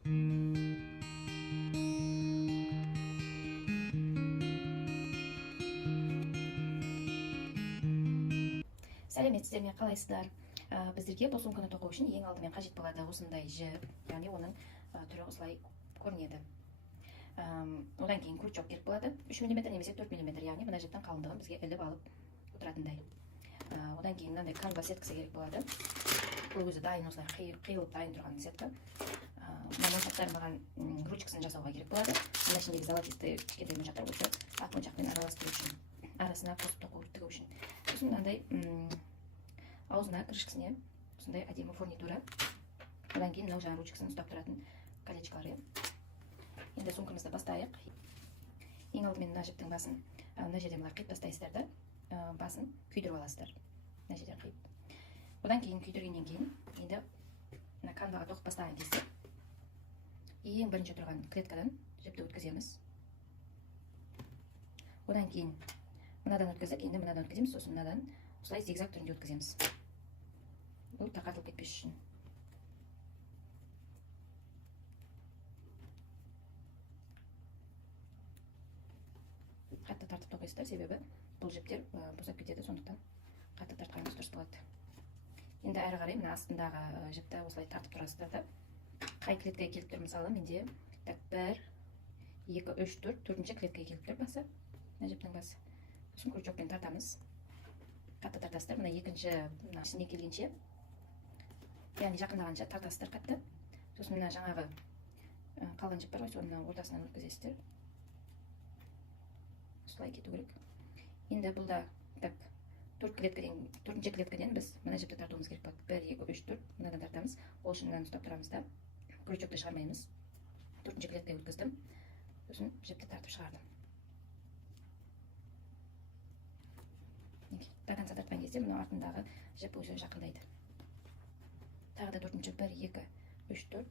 Сәлеметсіздер ме, қалайсыздар? Біздерге бұл сумканы тоқу үшін ең алдымен қажет болады осындай жіп, яғни оның түрі осылай көрінеді. Одан кейін крючок керек болады, 3 мм немесе 4 мм, яғни мына жіптің қалыңдығын бізге іліп алып отыратындай. Одан кейін мынандай канва сеткасы керек болады. Бұл өзі дайын, осылай қиылып дайын тұрған сетка. Мына моншақтар маған ручкасын жасауға керек болады. Мына ішіндегі золотистый кішкентай моншақтар осы ақ моншақпен араластыру үшін, арасына қосып тігу үшін. Сосын мынандай аузына крышкасіне осындай әдемі фурнитура. Одан кейін мынау жаңа ручкасын ұстап тұратын колечкалары. Енді сумкамызды бастайық. Ең алдымен мына жіптің басын, мына жерден бұлар қиып тастайсыздар да, басын күйдіріп аласыздар. Мына жерден қиып. Одан кейін күйдіргеннен кейін енді мына канваға тоқып бастаған кезде ең бірінші тұрған клеткадан жіпті өткіземіз. Одан кейін мынадан өткіздік, енді мынадан өткіземіз, сосын мынадан осылай зигзаг түрінде өткіземіз. Бұл тақатылып кетпес үшін. Қатты тартып тоқисыздар, себебі бұл жіптер босап кетеді, сондықтан қатты тартқанымыз дұрыс болады. Енді әрі қарай мына астындағы жіпті осылай тартып тұрасыздар да. Қай клеткаға келіп тұр, мысалы менде 1, 2, 3, 4, 4-ші клеткаға келіп тұр басы. Мына жіптің басы. Сосын крючокпен тартамыз. Қатты тартасыздар, мына екінші ішіне келгенше, яғни жақындағанша тартасыздар қатты. Сосын мына жаңағы қалған жіп бар ғой, соны ортасынан өткізесіздер. Осылай кету керек. Енді бұлда 4-ші клеткаден біз мына жіпті тартуымыз керек болады. 1, 2, 3, 4, мынадан тартамыз. Ол үшін мынаны ұстап тұрамыз да. Крючокты шығармаймыз. 4-ші клеткаға өткіздім. Сосын жіпті тартып шығардым. До конца тартқан кезде мына артындағы жіп өзі жақындайды. Тағы да 4-ші 1, 2, 3, 4.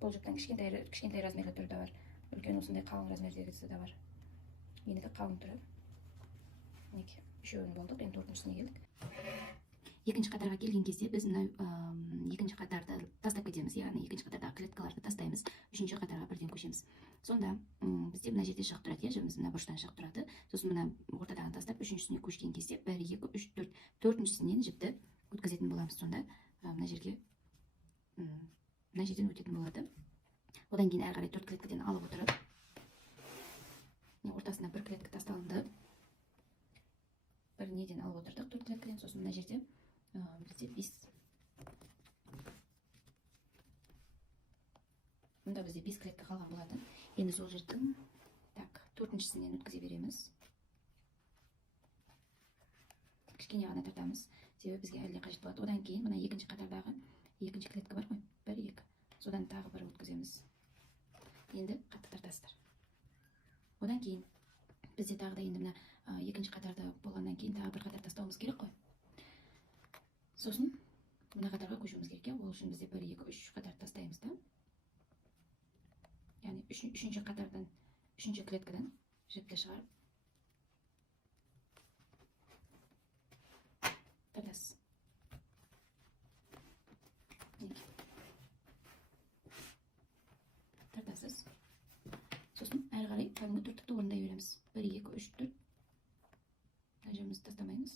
Бұл жіптің кішкентай размерлі түрі де бар. Үлкен осындай қалың размердегісі де бар. Менікі қалың түрі. Мінекей, үшеуін болдық, енді 4-шісіне келдік. Екінші қатарға келген кезде біз мына екінші қатарды тастап кетеміз, яғни екінші қатардағы клеткаларды тастаймыз, үшінші қатарға бірден көшеміз. Сонда бізде мына жерде шығып тұрады, жібіміз мына бұрыштан шығып тұрады. Сосын мына ортадан тастап үшіншісіне көшкен кезде 1, 2, 3, 4, 4-шісінен жіпті өткізетін боламыз. Сонда мына жерден өтетін болады. Одан кейін әрі қарай 4 клеткадан алып отырып, ортасына бір клетка тасталынды. Бір неден алып отырдық 4 клеткадан, сосын мына жерде бізде 5. Мұнда бізде 5 клетка қалған болады. Енді сол жердің 4-шісінен өткізе береміз. Кішкене ғана тартамыз, себебі бізге әлде қажет болады. Одан кейін мына екінші қатардағы екінші клетка бар ғой, 1, 2. Содан тағы бір өткіземіз. Енді қатты тартасыздар. Одан кейін бізде тағы да енді мына екінші қатарда болғаннан кейін тағы бір қатар тастауымыз керек қой. Сосын мына қатарға көшуіміз керек. Ол үшін бізде 1, 2, 3 қатар тастаймыз да. Яғни үшінші қатардан, үшінші клеткадан жіпті шығарып тартасыз. Тартасыз. Сосын әрі қарай кәдімгі төрттікті орындай береміз. 1, 2, 3, 4. Мына жібімізді тастамаймыз.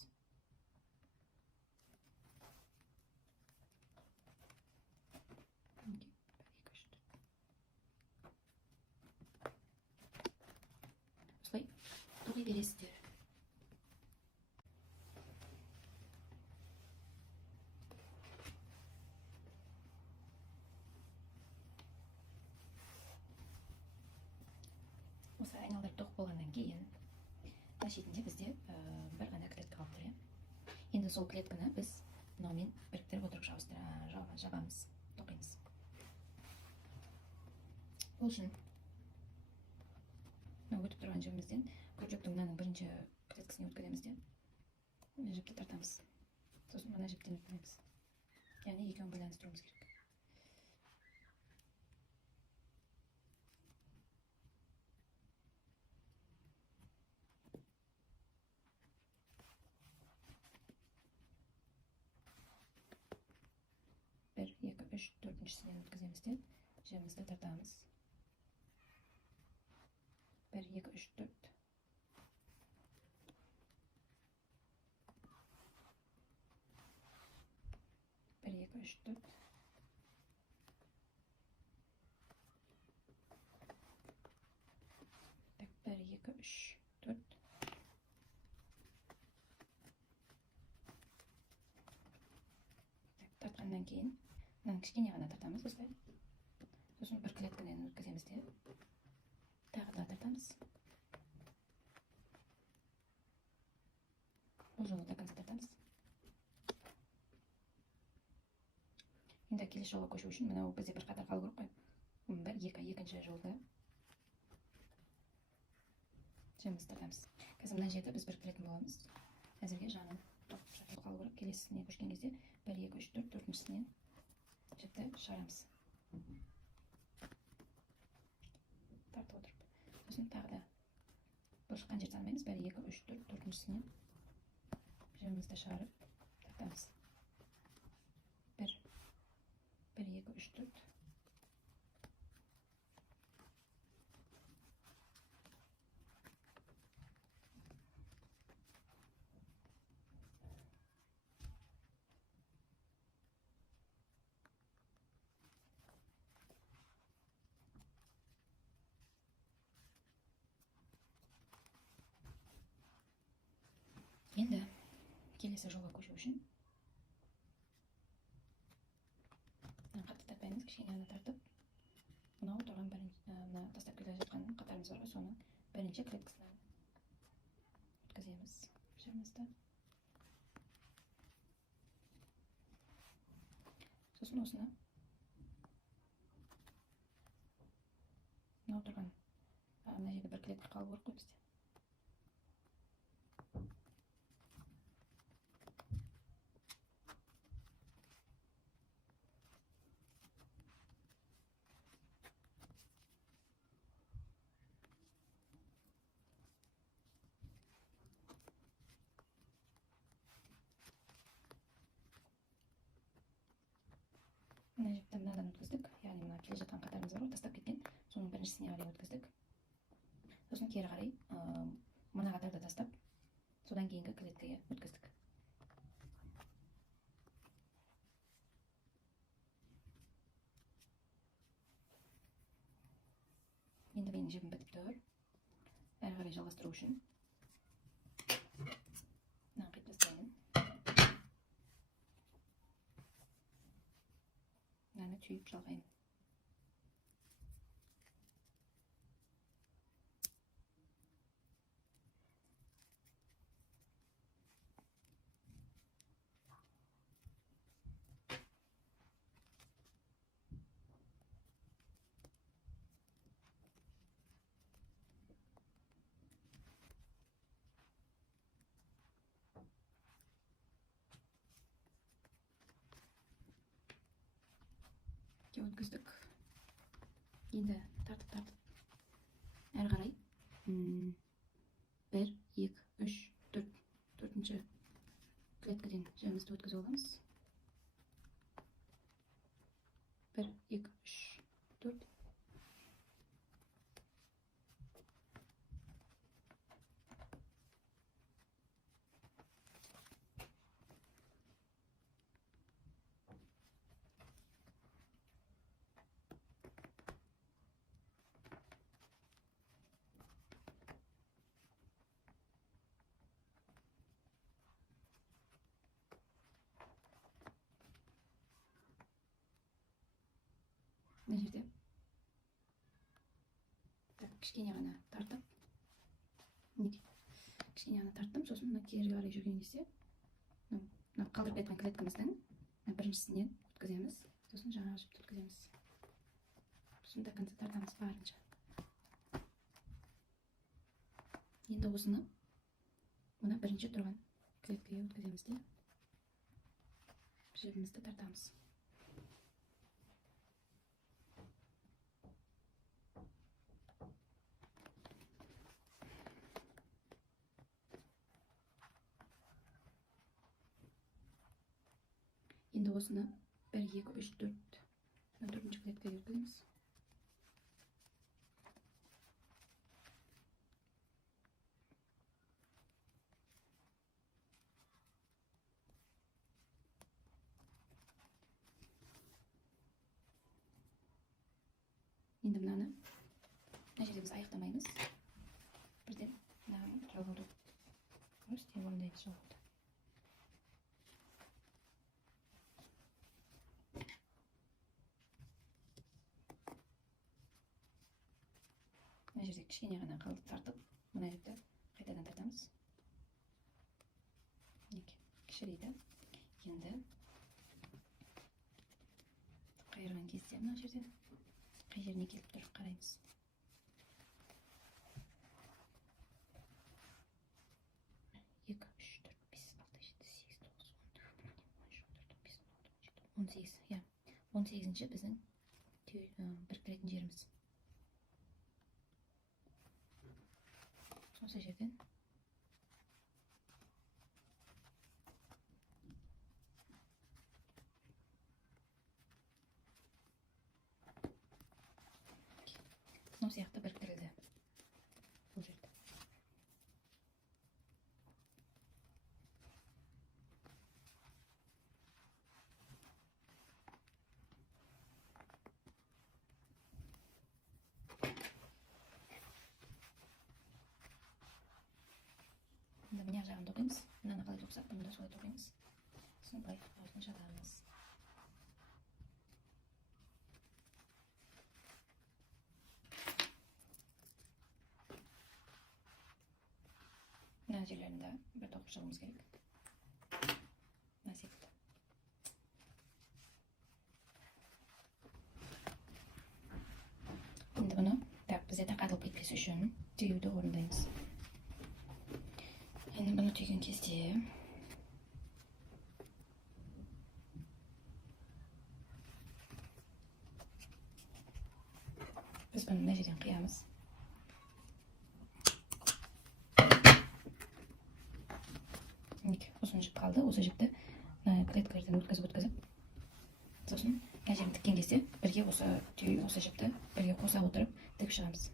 Осылай тоқи бересіздер. Осы айналдырып тоқып болғаннан кейін мына шетінде бізде бір ғана клетка қалып тұр. Енді сол клетканы біз мынаумен біріктіріп отырып жабамыз, тоқимыз. Бұл үшін өтіп тұрған жібімізден крючоктың мынаның бірінші клеткасына өткіземіз де жіпті тартамыз. Сосын мына жіптен өткіземіз. Яғни екеуін байланыстыруымыз керек. 3, dördüncüsüne ötkazemizde jimizde tartamiz. 1, 2, 3, 4. Bir, iki, üç, dört. Bir, iki, üç, dört. Tartqandan keyin kichkina g'ana tartamiz do'stlar. So'ng bir kletkani o'tkazamiz deb tag'da tartamiz. Uzunni takansa tartamiz. Endi kelish yo'lga qo'shish uchun mana bizga bir qator qolib qo'yib, 1, 2, ikkinchi yo'lga jimimiz tartamiz. Mana yerda biz bir kletni bo'lamiz. Hozirga jani to'xtatib qolib kelisini qo'shgan кезде 1, 2, 3, 4, to'rtinchisini chetda shayamiz. Tartib o'tirib. So'ng tag'da boshqa qancha sanmaymiz. 1, 2, 3, 4, to'rtinchisini jimimizda sharib tartamiz. 1, 2, 3, 4. Endi kelesi yo'lga ko'chish uchun qattiq tartmaymiz, kichkinagina tartib. Mana o'tirgan birinchi dastlab kelayotgan qatorimiz bor, so'ng birinchi kletkasini o'tkazamiz. Shirimizda. So'ng o'sini mana o'tirgan mana yerda bir kletka qolib qo'yibmiz. Mana yerda nimadan o'tkazdik? Ya'ni mana kelajatgan qatorimiz bor, dastlab ketgan. So'ng birinchisini qaray o'tkazdik. So'ng keri qaray mana qatorda dastlab, so'dan keyingi kletkaga o'tkazdik. Endi mening jibim bitib tur. Beri qaray жалғастыру uchun naqib tastayman. Nani tuyib жалғаймын. O'tkazdik. Endi tartib eri qaray 1, 2, 3, 4, to'rtinchi kletkadan jimimizni o'tkazib olamiz. 1, 2, 3, 4. Mana yerda kichkinagina tartib. Kichkinagina tartdim, so'ng buni keriga qaray yurgan кезде qoldirib ketgan kletkamizdan birinchisini o'tkazamiz. So'ng жаңағы jibni o'tkazamiz. So'ng до конца tartamiz barincha. Endi o'zini mana birinchi turgan kletkaga o'tkazamiz-da. Jibimizda tartamiz. Endi o'zini 1, 2, 3, 4 Endi bunani mana yerda biz oyoqlamaymiz. Birden oldu. İşte bunday oldu. Mana yerda kichkina g'ana qilib tortib, mana yerda qaytadan tortamiz. Kishiriydi. Endi qayirgan kezde mana yerda qayerga kelib turib qaraymiz. Yıka 3, 4, 5, 6, 7, 8, 9, 10, 11, 12, 13, 14, 15, 16, 18. Ya 18. Bizim bir kireten yerimiz. Son seçerden son siyahta biriktirildi. Bu жерде. Endi meni жағын тоқимыз. Мынаны қалай тоқсақ, бұны да солай тоқимыз. Сосын былай аузын жабамыз. Mына жерлерінде бір тоқып шығуымыз керек. Мына секілді. Енді бұны бізде тақатылып кетпесі үшін түйуді орындаймыз. Енді бұны түйген кезде біз бұны мына жерден қиямыз. Uzun jip kaldı. Uzun jipte kletklerden өткізіп. Сосын мына жерін тіккен кезде бірге осы жіпті бірге қоса отырып тігіп шығамыз.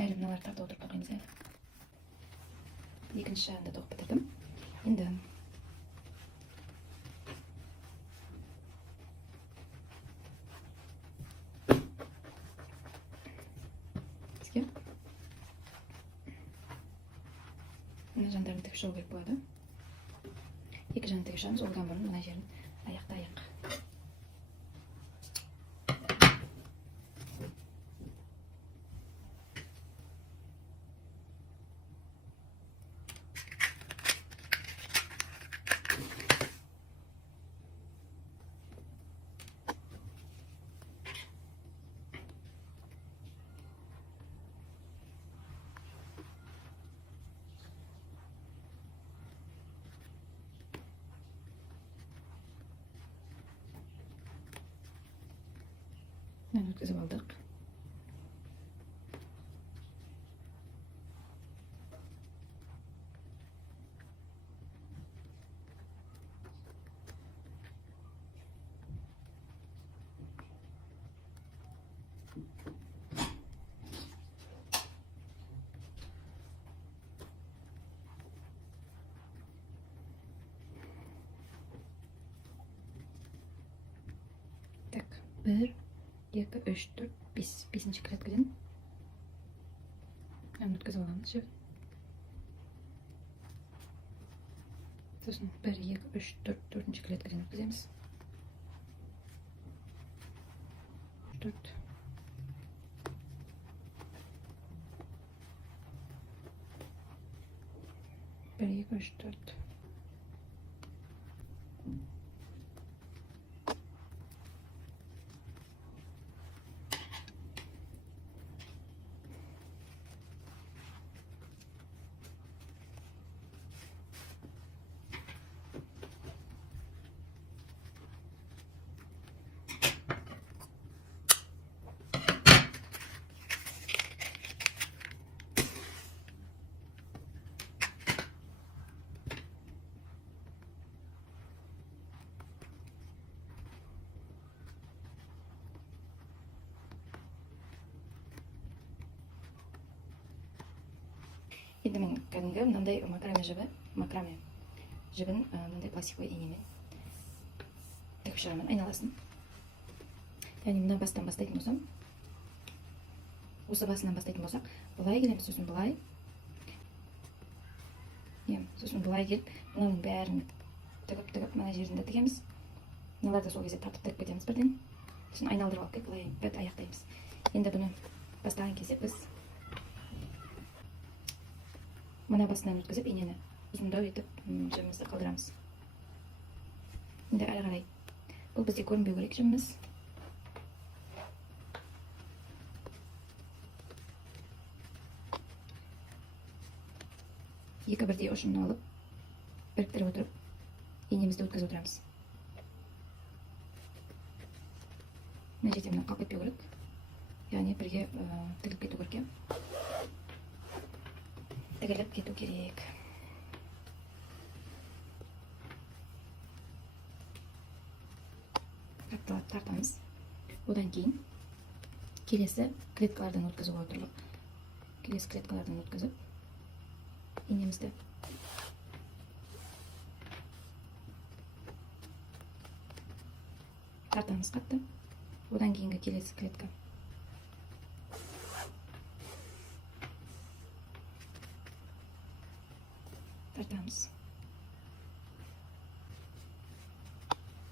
Әлі мыналарды тартып отырып тоқимыз әлі. Екінші жағын да тоқып бітірдім. Енді бізге мына жандарын тігіп шығу керек болады. Екі жағын тігіп шығамыз, одан бұрын мына жерін аяқты аяқ. Өткізіп алдық. Так, 1, 2, 3, 4, 5. 5-ci kletkeden өткізіп аламыз. Сосын 1, 2, 3, 4, 4-ci kletkeden өткіземіз. 4. Bir, iki, üç, dört. Енді мен кәдімгі мынандай макраме жібін мынандай пластиковый инемен тігіп шығарамын айналасын. Яғни мына бастан бастайтын болсам, осы басынан бастайтын болсақ, былай келеміз, сосын былай. Сосын былай келіп, мынаның бәрін тігіп, мына жерінде тігеміз. Мыналарды сол кезде тартып тігіп кетеміз бірден. Сосын айналдырып алып келіп, былай бәт аяқтаймыз. Енді бұны бастаған кезде біз мына басынан өткізіп, инені ұзындау етіп жібімізді қалдырамыз. Енді әрі қарай. Бұл бізде көрінбеу керек жібіміз. Екі бірдей ұшын алып, біріктіріп отырып, инемізді өткізіп отырамыз. Мына жерде мына қалып кетпеу керек. Яғни бірге тігіліп кету керек. Тігіліп кету керек. Тартамыз. Одан кейін келесі клеткалардан өткізіп отырып, инемізді тартамыз қатты. Одан кейінгі келесі клетка. Тартамыз.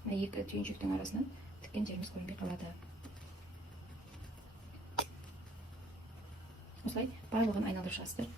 Екі түйіншектің арасынан тіккен жеріміз көрінбей қалады. Осылай барлығын айналдырып шығасыздар.